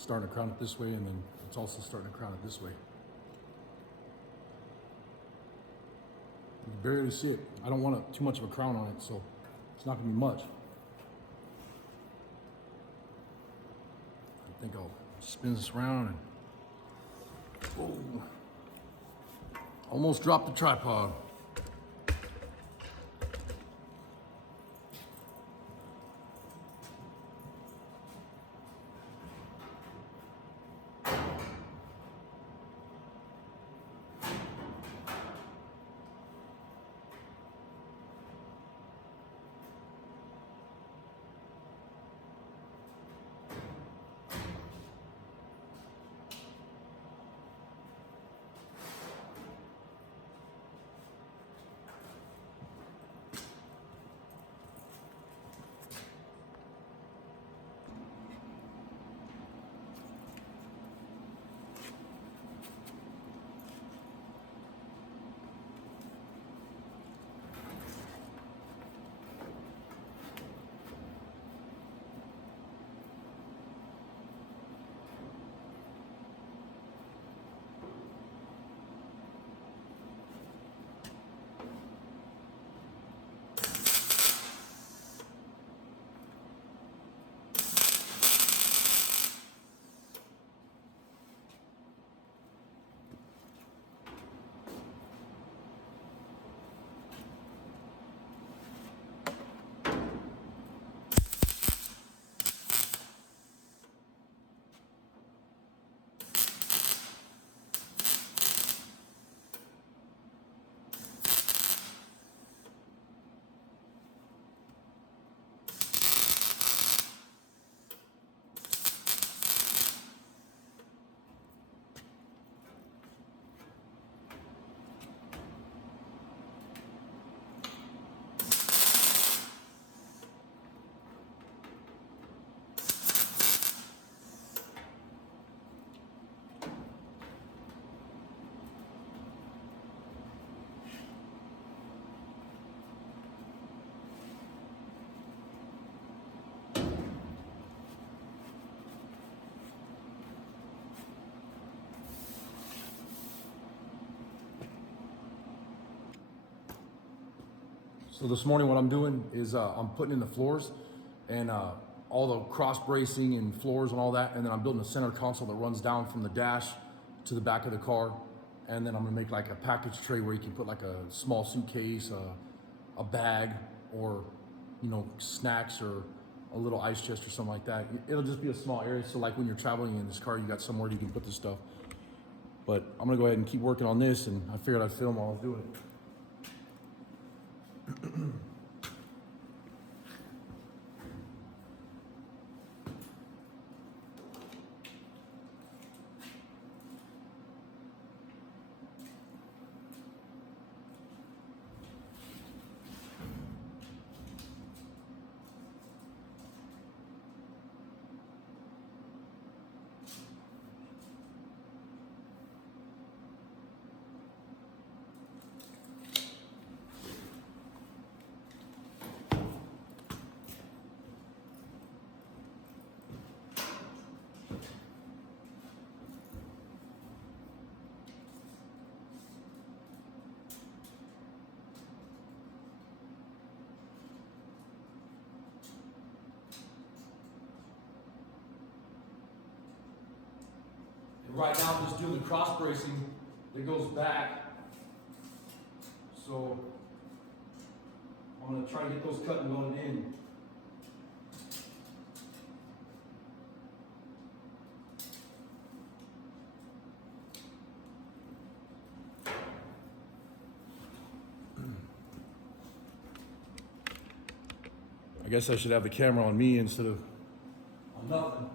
starting to crown it this way, and then it's also starting to crown it this way. You can barely see it. I don't want too much of a crown on it, so it's not gonna be much. I think I'll spin this around and, oh, almost dropped the tripod. So this morning what I'm doing is I'm putting in the floors and all the cross bracing and floors and all that, and then I'm building a center console that runs down from the dash to the back of the car, and then I'm gonna make like a package tray where you can put like a small suitcase, a bag, or snacks, or a little ice chest or something like that. It'll just be a small area, so like when you're traveling in this car, you got somewhere you can put this stuff. But I'm gonna go ahead and keep working on this, and I figured I'd film while I was doing it. Right now I'm just doing the cross bracing that goes back. So I'm going to try to get those cut and going in. I guess I should have the camera on me instead of on nothing.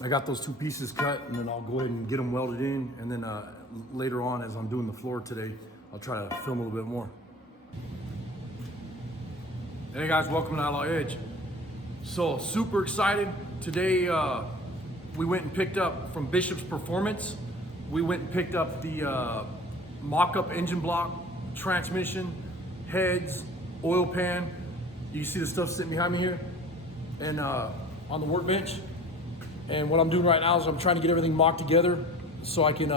I got those two pieces cut, and then I'll go ahead and get them welded in, and then later on, as I'm doing the floor today, I'll try to film a little bit more. Hey guys, welcome to Outlaw Edge. So super excited. Today we went and picked up from Bishopsperformance. We went and picked up the mock-up engine block, transmission, heads, oil pan. You see the stuff sitting behind me here, and on the workbench. And what I'm doing right now is I'm trying to get everything mocked together so I can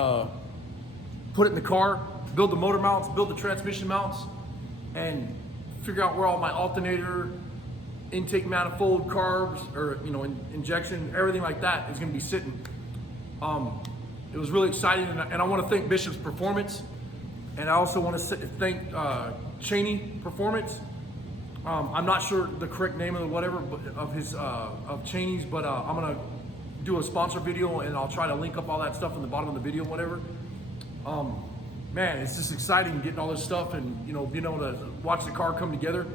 put it in the car, build the motor mounts, build the transmission mounts, and figure out where all my alternator, intake manifold, carbs, or injection, everything like that is going to be sitting. It was really exciting, and I want to thank Bishopsperformance, and I also want to thank Cheney Performance. I'm not sure the correct name of whatever of Cheney's, but I'm gonna do a sponsor video, and I'll try to link up all that stuff in the bottom of the video, whatever. Man, it's just exciting getting all this stuff, and being able to watch the car come together.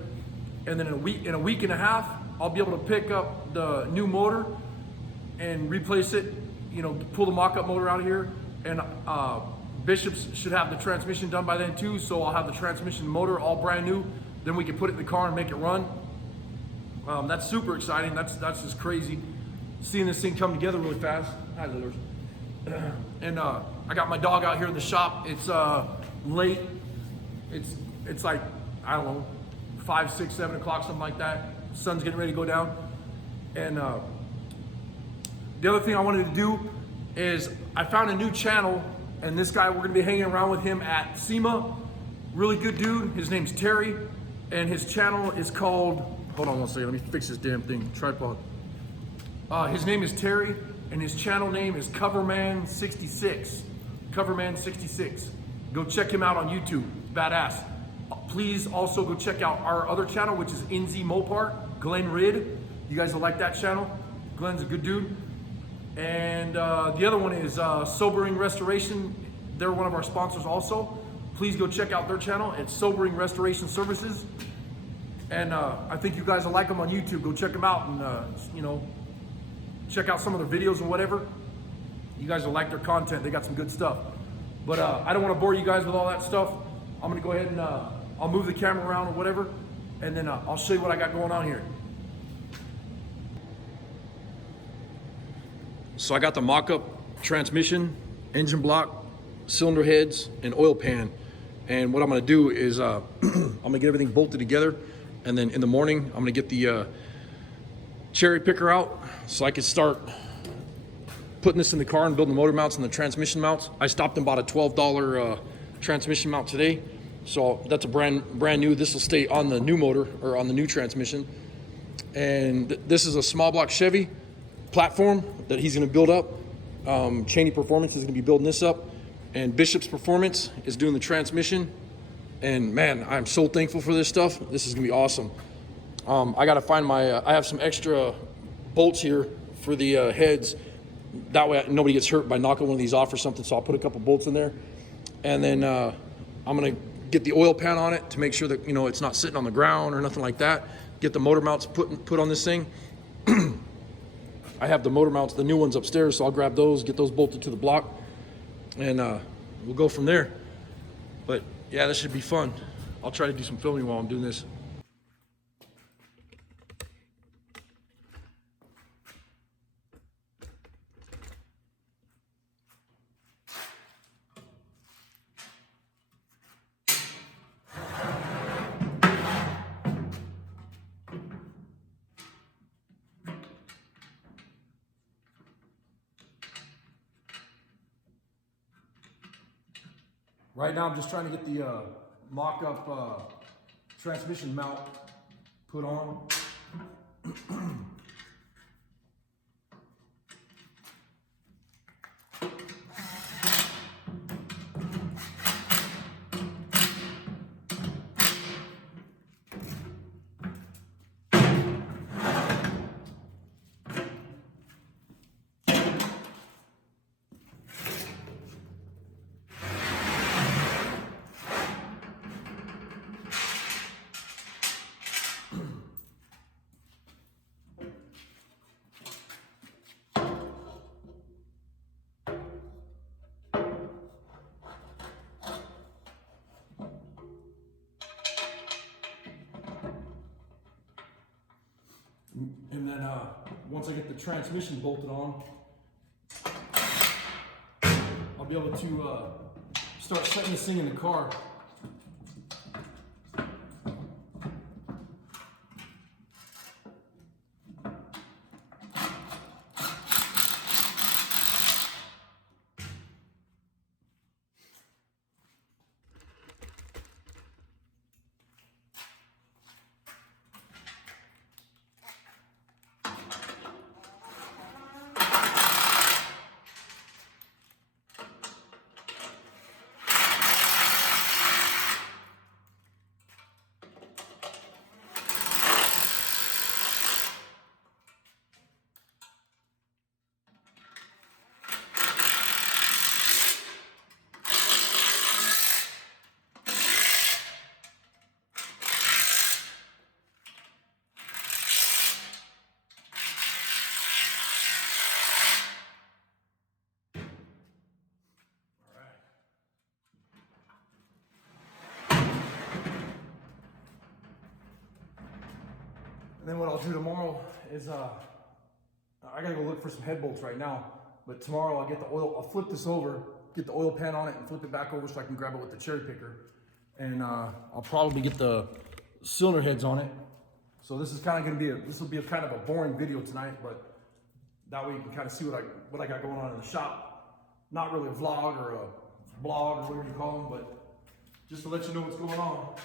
And then in a week and a half, I'll be able to pick up the new motor and replace it. Pull the mock-up motor out of here, and Bishops should have the transmission done by then too. So I'll have the transmission motor all brand new. Then we can put it in the car and make it run. That's super exciting. That's just crazy. Seeing this thing come together really fast. Hi, Lillers. And I got my dog out here in the shop. It's late. It's like, I don't know, 5, 6, 7 o'clock, something like that. Sun's getting ready to go down. And the other thing I wanted to do is I found a new channel, and this guy, we're gonna be hanging around with him at SEMA. Really good dude. His name's Terry, and his channel is called, hold on one second, let me fix this damn thing, tripod. His name is Terry, and his channel name is Coverman66. Coverman66. Go check him out on YouTube. Badass. Please also go check out our other channel, which is NZ Mopar, Glen Rid. You guys will like that channel. Glen's a good dude. And the other one is Sobering Restoration. They're one of our sponsors also. Please go check out their channel. It's Sobering Restoration Services. And I think you guys will like them on YouTube. Go check them out, and check out some of their videos and whatever. You guys will like their content. They got some good stuff. But I don't want to bore you guys with all that stuff. I'm gonna go ahead and I'll move the camera around or whatever, and then I'll show you what I got going on here. So I got the mock-up transmission, engine block, cylinder heads, and oil pan. And what I'm gonna do is I'm gonna get everything bolted together, and then in the morning I'm gonna get the cherry picker out so I can start putting this in the car and building the motor mounts and the transmission mounts. I stopped and bought a $12 transmission mount today, so that's a brand new. This will stay on the new motor, or on the new transmission. And this is a small block Chevy platform that he's going to build up. Cheney Performance is going to be building this up, and Bishopsperformance is doing the transmission. And man, I'm so thankful for this stuff. This is going to be awesome. I got to find my I have some extra bolts here for the heads. That way nobody gets hurt by knocking one of these off or something, so I'll put a couple bolts in there. And then I'm gonna get the oil pan on it to make sure that it's not sitting on the ground or nothing like that. Get the motor mounts put on this thing. I have the motor mounts, the new ones upstairs, so I'll grab those, get those bolted to the block, and we'll go from there. But yeah, this should be fun. I'll try to do some filming while I'm doing this. Right now, I'm just trying to get the mock-up transmission mount put on. then once I get the transmission bolted on, I'll be able to start setting this thing in the car. And then what I'll do tomorrow is, I gotta go look for some head bolts right now, but tomorrow I'll get the oil, I'll flip this over, get the oil pan on it and flip it back over so I can grab it with the cherry picker. And I'll probably get the cylinder heads on it. So this is kind of gonna be this will be a kind of a boring video tonight, but that way you can kind of see what I got going on in the shop. Not really a vlog or a blog or whatever you call them, but just to let you know what's going on.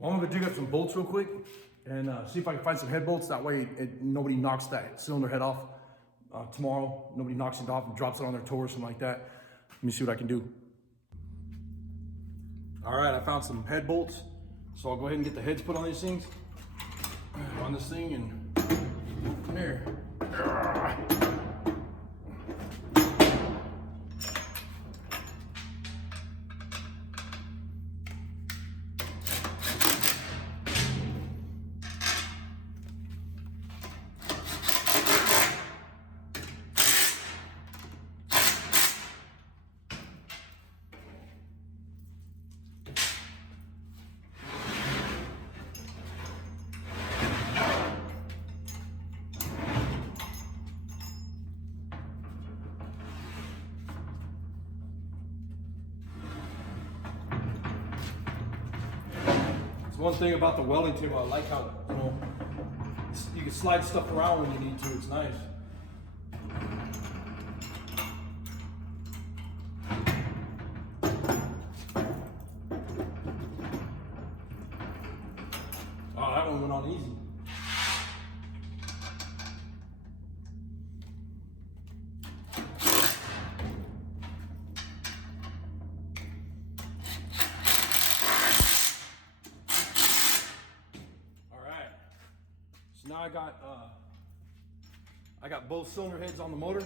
Well, I'm gonna dig up some bolts real quick and see if I can find some head bolts. That way nobody knocks that cylinder head off tomorrow. Nobody knocks it off and drops it on their toe or something like that. Let me see what I can do. All right, I found some head bolts. So I'll go ahead and get the heads put on these things. On this thing and come here. One thing about the welding table, I like how, you know, you can slide stuff around when you need to. It's nice. Oh, that one went on easy. Now I got both cylinder heads on the motor.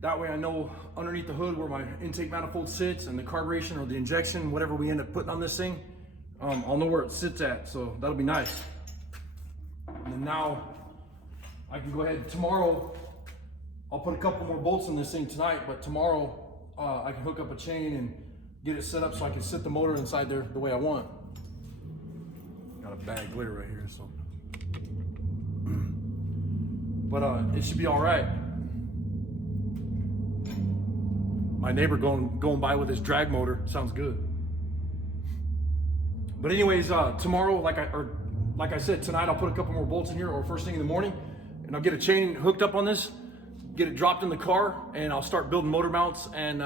That way I know underneath the hood where my intake manifold sits and the carburation or the injection, whatever we end up putting on this thing, I'll know where it sits at, so that'll be nice. And then now I can go ahead, tomorrow, I'll put a couple more bolts in this thing tonight, but tomorrow I can hook up a chain and get it set up so I can sit the motor inside there the way I want. Got a bad glitter right here, so. But it should be all right. My neighbor going by with his drag motor sounds good. But anyways, tomorrow, like I said, tonight I'll put a couple more bolts in here, or first thing in the morning, and I'll get a chain hooked up on this, get it dropped in the car, and I'll start building motor mounts and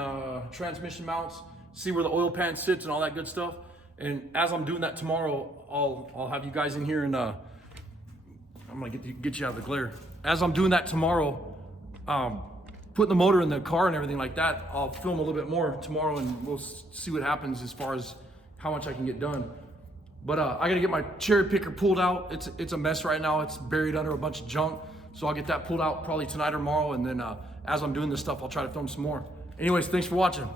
transmission mounts, see where the oil pan sits and all that good stuff. And as I'm doing that tomorrow, I'll have you guys in here, and I'm gonna get you out of the glare. As I'm doing that tomorrow, putting the motor in the car and everything like that, I'll film a little bit more tomorrow, and we'll see what happens as far as how much I can get done. But I gotta get my cherry picker pulled out. It's a mess right now. It's buried under a bunch of junk. So I'll get that pulled out probably tonight or tomorrow, and then as I'm doing this stuff, I'll try to film some more. Anyways, thanks for watching.